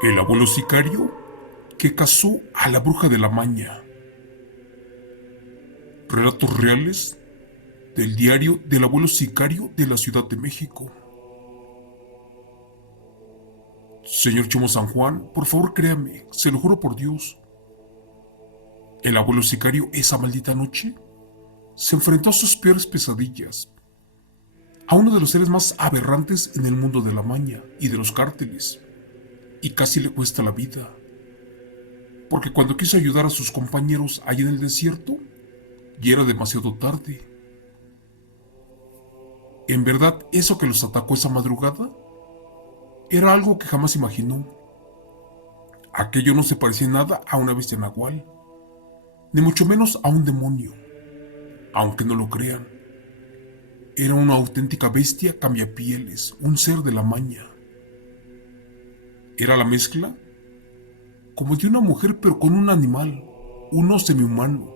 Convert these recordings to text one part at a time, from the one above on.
El abuelo sicario que cazó a la bruja de la maña. Relatos reales del diario del abuelo sicario de la Ciudad de México. Señor Chimo San Juan, por favor créame, se lo juro por Dios. El abuelo sicario esa maldita noche se enfrentó a sus peores pesadillas, a uno de los seres más aberrantes en el mundo de la maña y de los cárteles, y casi le cuesta la vida, porque cuando quiso ayudar a sus compañeros allá en el desierto, ya era demasiado tarde. En verdad, eso que los atacó esa madrugada era algo que jamás imaginó. Aquello no se parecía en nada a una bestia nahual, ni mucho menos a un demonio. Aunque no lo crean, era una auténtica bestia cambiapieles, un ser de la maña. Era la mezcla como de una mujer pero con un animal, uno semihumano,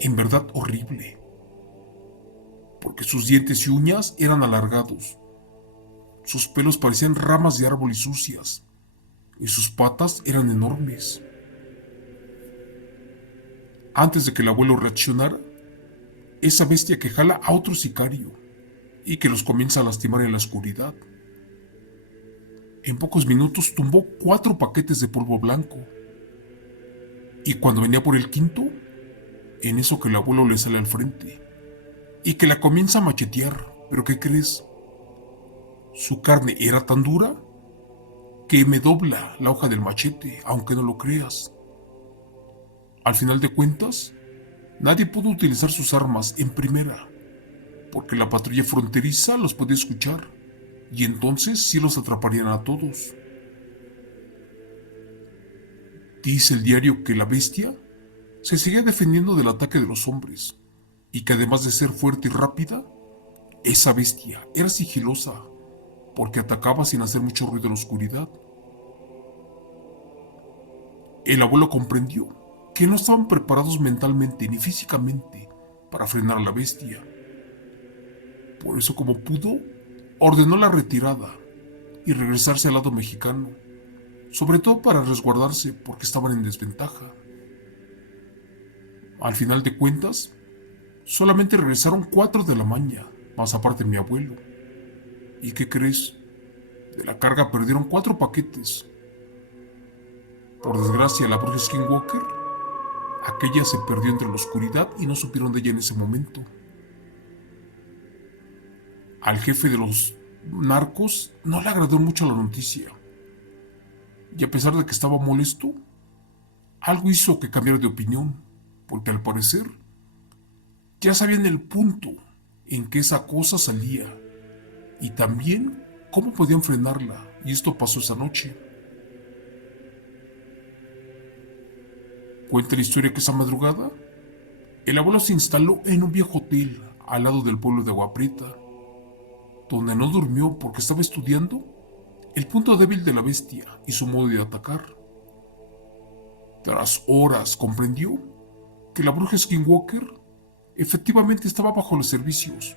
en verdad horrible, porque sus dientes y uñas eran alargados, sus pelos parecían ramas de árbol y sucias, y sus patas eran enormes. Antes de que el abuelo reaccionara, esa bestia que jala a otro sicario y que los comienza a lastimar en la oscuridad. En pocos minutos tumbó 4 paquetes de polvo blanco. Y cuando venía por el quinto, en eso que el abuelo le sale al frente y que la comienza a machetear. ¿Pero qué crees? Su carne era tan dura que me dobla la hoja del machete, aunque no lo creas. Al final de cuentas, nadie pudo utilizar sus armas en primera, porque la patrulla fronteriza los podía escuchar, y entonces sí los atraparían a todos. Dice el diario que la bestia se seguía defendiendo del ataque de los hombres, y que además de ser fuerte y rápida, esa bestia era sigilosa, porque atacaba sin hacer mucho ruido en la oscuridad. El abuelo comprendió que no estaban preparados mentalmente ni físicamente para frenar a la bestia. Por eso, como pudo, ordenó la retirada y regresarse al lado mexicano, sobre todo para resguardarse porque estaban en desventaja. Al final de cuentas, solamente regresaron 4 de la maña, más aparte mi abuelo. ¿Y qué crees? De la carga perdieron 4 paquetes. Por desgracia, la bruja Skinwalker, aquella se perdió entre la oscuridad y no supieron de ella en ese momento. Al jefe de los narcos no le agradó mucho la noticia. Y a pesar de que estaba molesto, algo hizo que cambiara de opinión, porque al parecer ya sabían el punto en que esa cosa salía y también cómo podían frenarla, y esto pasó esa noche. Cuenta la historia que esa madrugada, el abuelo se instaló en un viejo hotel al lado del pueblo de Agua Prieta, donde no durmió porque estaba estudiando el punto débil de la bestia y su modo de atacar. Tras horas comprendió que la bruja Skinwalker efectivamente estaba bajo los servicios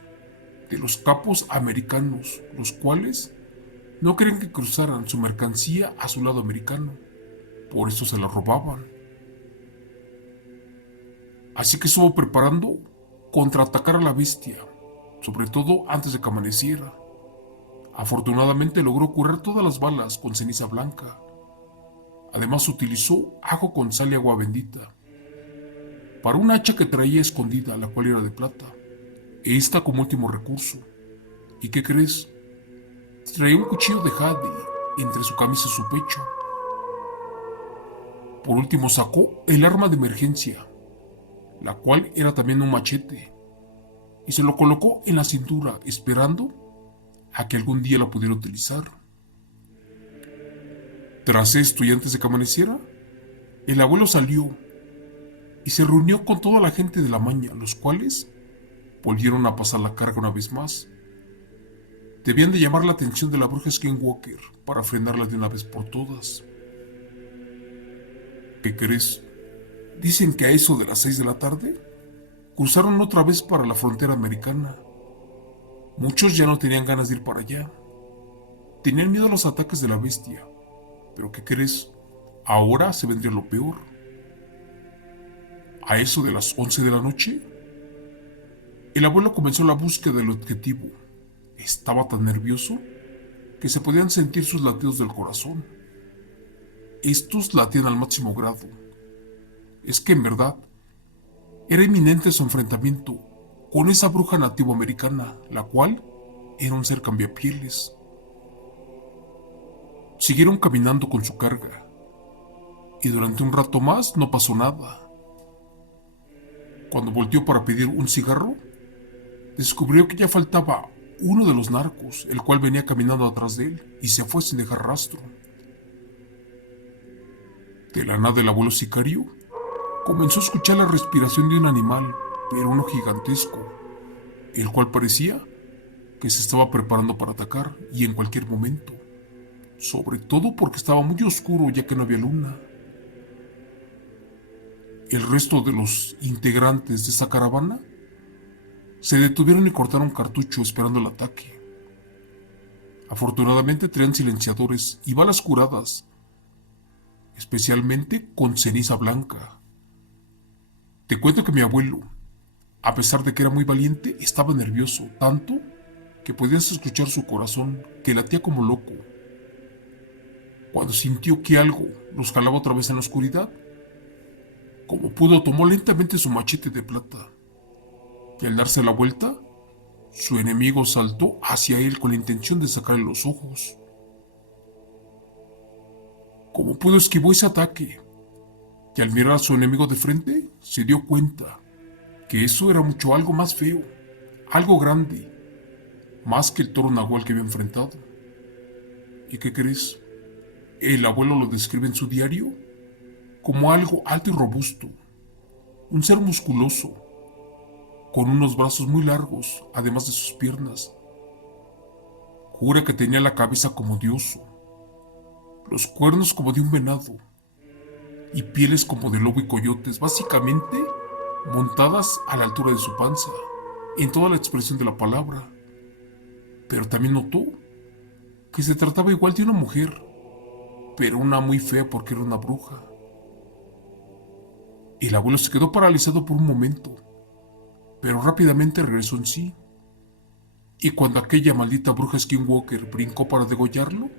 de los capos americanos, los cuales no querían que cruzaran su mercancía a su lado americano, por eso se la robaban. Así que estuvo preparando contraatacar a la bestia, sobre todo antes de que amaneciera. Afortunadamente logró curar todas las balas con ceniza blanca. Además utilizó ajo con sal y agua bendita para un hacha que traía escondida, la cual era de plata. Esta como último recurso. ¿Y qué crees? Traía un cuchillo de jade entre su camisa y su pecho. Por último sacó el arma de emergencia, la cual era también un machete, y se lo colocó en la cintura esperando a que algún día la pudiera utilizar. Tras esto y antes de que amaneciera, el abuelo salió y se reunió con toda la gente de la maña, los cuales volvieron a pasar la carga una vez más. Debían de llamar la atención de la bruja Skinwalker para frenarla de una vez por todas. ¿Qué crees? Dicen que a eso de las 6 de la tarde cruzaron otra vez para la frontera americana. Muchos ya no tenían ganas de ir para allá. Tenían miedo a los ataques de la bestia, Pero ¿qué crees? Ahora se vendría lo peor. A eso de las 11 de la noche, el abuelo comenzó la búsqueda del objetivo. Estaba tan nervioso que se podían sentir sus latidos del corazón. Estos latían al máximo grado. Es que en verdad era inminente su enfrentamiento con esa bruja nativoamericana, la cual era un ser cambiapieles. Siguieron caminando con su carga, y durante un rato más no pasó nada. Cuando volteó para pedir un cigarro, descubrió que ya faltaba uno de los narcos, el cual venía caminando atrás de él, y se fue sin dejar rastro. De la nada el abuelo sicario comenzó a escuchar la respiración de un animal, pero uno gigantesco, el cual parecía que se estaba preparando para atacar y en cualquier momento, sobre todo porque estaba muy oscuro ya que no había luna. El resto de los integrantes de esa caravana se detuvieron y cortaron cartucho esperando el ataque. Afortunadamente traían silenciadores y balas curadas, especialmente con ceniza blanca. Te cuento que mi abuelo, a pesar de que era muy valiente, estaba nervioso, tanto que podías escuchar su corazón que latía como loco. Cuando sintió que algo los jalaba otra vez en la oscuridad, como pudo tomó lentamente su machete de plata, y al darse la vuelta, su enemigo saltó hacia él con la intención de sacarle los ojos. Como pudo esquivó ese ataque, y al mirar a su enemigo de frente, se dio cuenta que eso era mucho algo más feo, algo grande, más que el toro nahual que había enfrentado. ¿Y qué crees? El abuelo lo describe en su diario como algo alto y robusto, un ser musculoso, con unos brazos muy largos, además de sus piernas. Jura que tenía la cabeza como de oso, los cuernos como de un venado, y pieles como de lobo y coyotes, básicamente montadas a la altura de su panza, en toda la expresión de la palabra. Pero también notó que se trataba igual de una mujer, pero una muy fea porque era una bruja. El abuelo se quedó paralizado por un momento, pero rápidamente regresó en sí. Y cuando aquella maldita bruja Skinwalker brincó para degollarlo,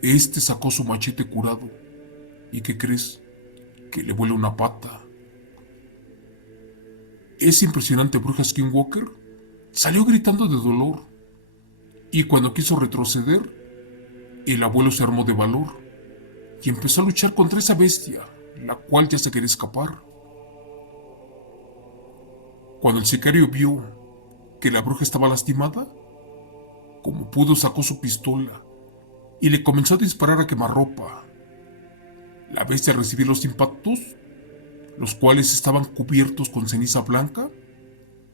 este sacó su machete curado. ¿Y qué crees? Que le vuela una pata. Esa impresionante bruja Skinwalker salió gritando de dolor. Y cuando quiso retroceder, el abuelo se armó de valor y empezó a luchar contra esa bestia, la cual ya se quería escapar. Cuando el sicario vio que la bruja estaba lastimada, como pudo sacó su pistola y le comenzó a disparar a quemarropa. La bestia al recibir los impactos, los cuales estaban cubiertos con ceniza blanca,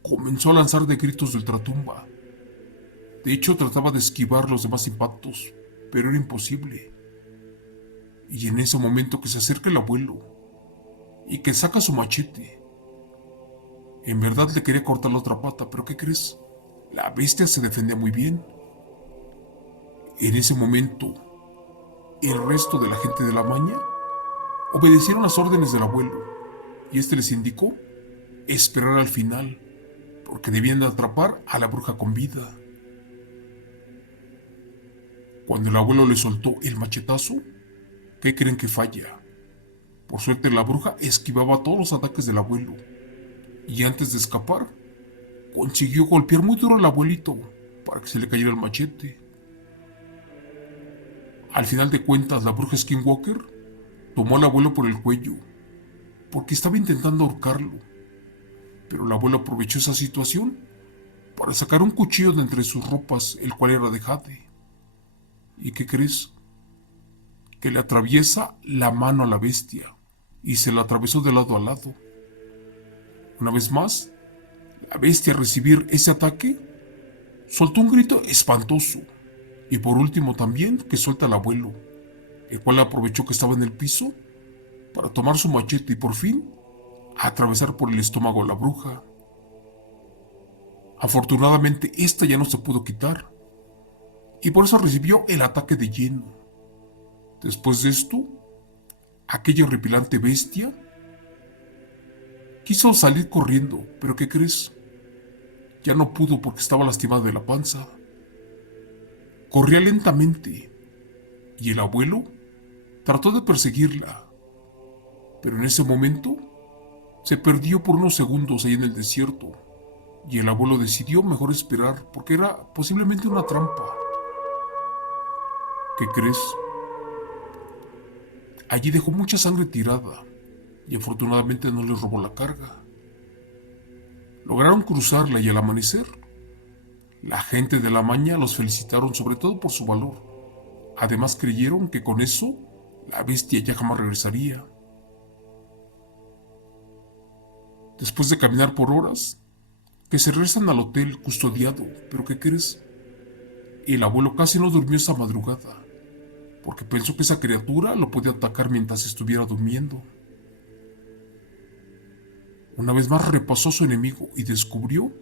comenzó a lanzar de gritos de ultratumba. De hecho, trataba de esquivar los demás impactos, pero era imposible. Y en ese momento que se acerca el abuelo y que saca su machete, en verdad le quería cortar la otra pata, pero ¿qué crees? La bestia se defendía muy bien. En ese momento, el resto de la gente de la maña obedecieron las órdenes del abuelo y este les indicó esperar al final, porque debían de atrapar a la bruja con vida. Cuando el abuelo le soltó el machetazo, ¿qué creen que falla? Por suerte la bruja esquivaba todos los ataques del abuelo y antes de escapar, consiguió golpear muy duro al abuelito para que se le cayera el machete. Al final de cuentas, la bruja Skinwalker tomó al abuelo por el cuello porque estaba intentando ahorcarlo, pero el abuelo aprovechó esa situación para sacar un cuchillo de entre sus ropas, el cual era de jade. ¿Y qué crees? Que le atraviesa la mano a la bestia y se la atravesó de lado a lado. Una vez más, la bestia al recibir ese ataque soltó un grito espantoso y por último también que suelta al abuelo, el cual aprovechó que estaba en el piso para tomar su machete y por fin atravesar por el estómago a la bruja. Afortunadamente esta ya no se pudo quitar y por eso recibió el ataque de lleno. Después de esto, aquella horripilante bestia quiso salir corriendo, pero ¿qué crees? Ya no pudo porque estaba lastimada de la panza. Corría lentamente y el abuelo trató de perseguirla, pero en ese momento se perdió por unos segundos ahí en el desierto y el abuelo decidió mejor esperar porque era posiblemente una trampa. ¿Qué crees? Allí dejó mucha sangre tirada y afortunadamente no les robó la carga. Lograron cruzarla y al amanecer, la gente de la Maña los felicitaron sobre todo por su valor. Además creyeron que con eso la bestia ya jamás regresaría. Después de caminar por horas, que se regresan al hotel custodiado, pero ¿qué crees? El abuelo casi no durmió esa madrugada, porque pensó que esa criatura lo podía atacar mientras estuviera durmiendo. Una vez más repasó a su enemigo y descubrió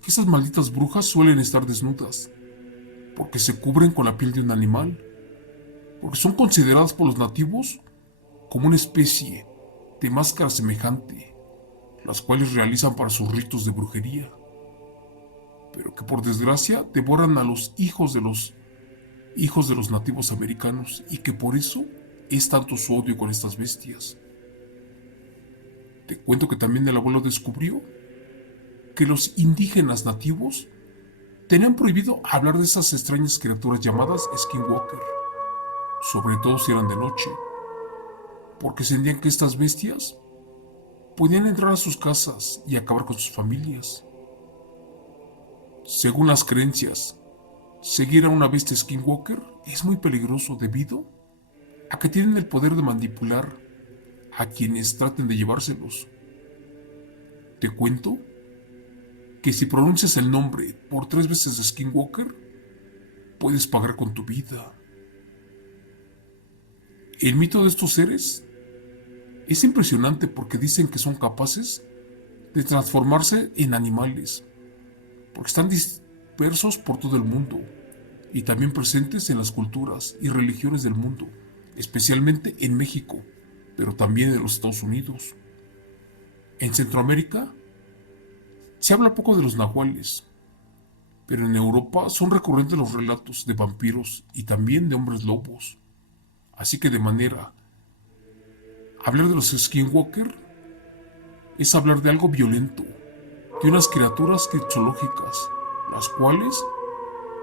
que esas malditas brujas suelen estar desnudas, porque se cubren con la piel de un animal, porque son consideradas por los nativos como una especie de máscara semejante, las cuales realizan para sus ritos de brujería, pero que por desgracia devoran a los hijos de los nativos americanos y que por eso es tanto su odio con estas bestias. Te cuento que también el abuelo descubrió que los indígenas nativos tenían prohibido hablar de esas extrañas criaturas llamadas skinwalker, sobre todo si eran de noche, porque sentían que estas bestias podían entrar a sus casas y acabar con sus familias. Según las creencias, seguir a una bestia skinwalker es muy peligroso debido a que tienen el poder de manipular a quienes traten de llevárselos. Te cuento que si pronuncias el nombre por 3 veces de Skinwalker, puedes pagar con tu vida. El mito de estos seres es impresionante porque dicen que son capaces de transformarse en animales, porque están dispersos por todo el mundo y también presentes en las culturas y religiones del mundo, especialmente en México, pero también en los Estados Unidos. En Centroamérica se habla poco de los nahuales, pero en Europa son recurrentes los relatos de vampiros y también de hombres lobos. Así que hablar de los skinwalker es hablar de algo violento, de unas criaturas criptológicas, las cuales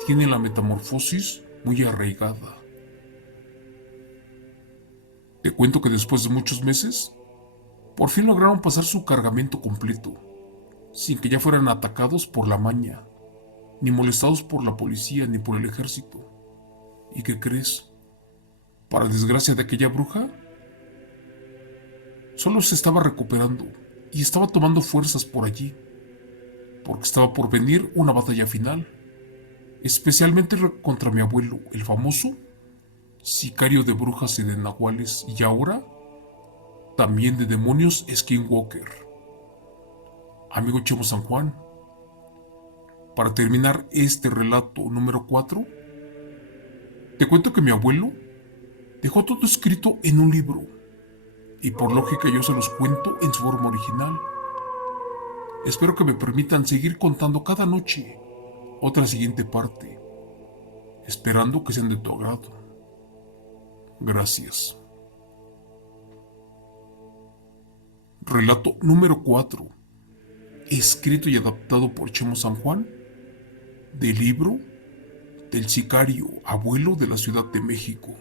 tienen la metamorfosis muy arraigada. Te cuento que después de muchos meses, por fin lograron pasar su cargamento completo, sin que ya fueran atacados por la Maña, ni molestados por la policía ni por el ejército. ¿Y qué crees? Para desgracia de aquella bruja, solo se estaba recuperando y estaba tomando fuerzas por allí, porque estaba por venir una batalla final, especialmente contra mi abuelo, el famoso sicario de brujas y de nahuales, y ahora también de demonios skinwalker. Amigo Chemo San Juan, para terminar este relato número 4, te cuento que mi abuelo dejó todo escrito en un libro, y por lógica yo se los cuento en su forma original. Espero que me permitan seguir contando cada noche otra siguiente parte, esperando que sean de tu agrado. Gracias. Relato número 4, escrito y adaptado por Chemo San Juan, del libro del sicario abuelo de la Ciudad de México.